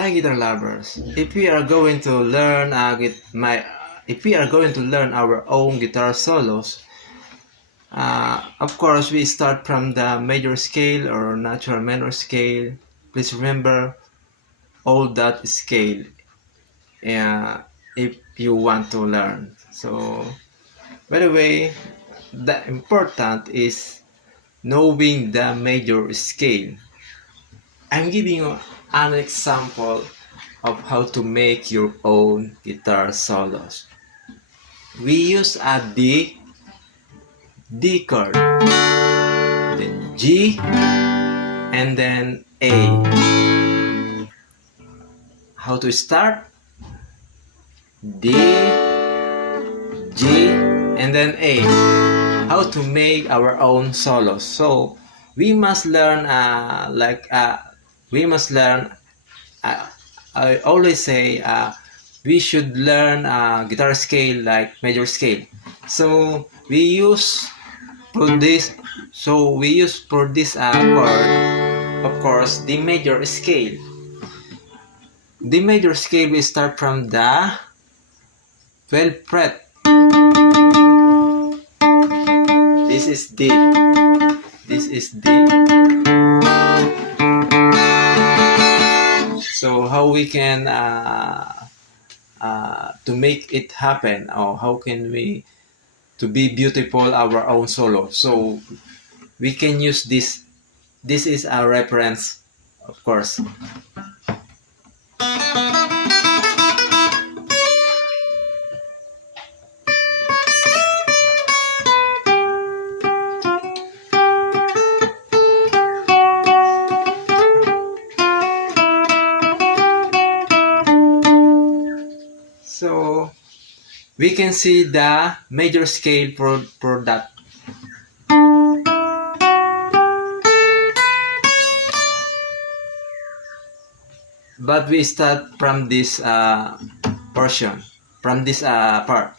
Hi guitar lovers. If we are going to learn our own guitar solos, of course we start from the major scale or natural minor scale. Please remember all that scale if you want to learn. So by the way, the important is knowing the major scale. I'm giving you an example of how to make your own guitar solos. We use a D chord, then G, and then A. How to start? D, G, and then A. How to make our own solos. So we must learn I always say we should learn guitar scale like major scale. So we use for this chord, of course, the major scale. The major scale will start from the 12th fret. This is D. This is D. So how we can to make it happen, or how can we to be beautiful our own solo? So we can use this. This is our reference, of course. So we can see the major scale for that. But we start from this portion, from this part.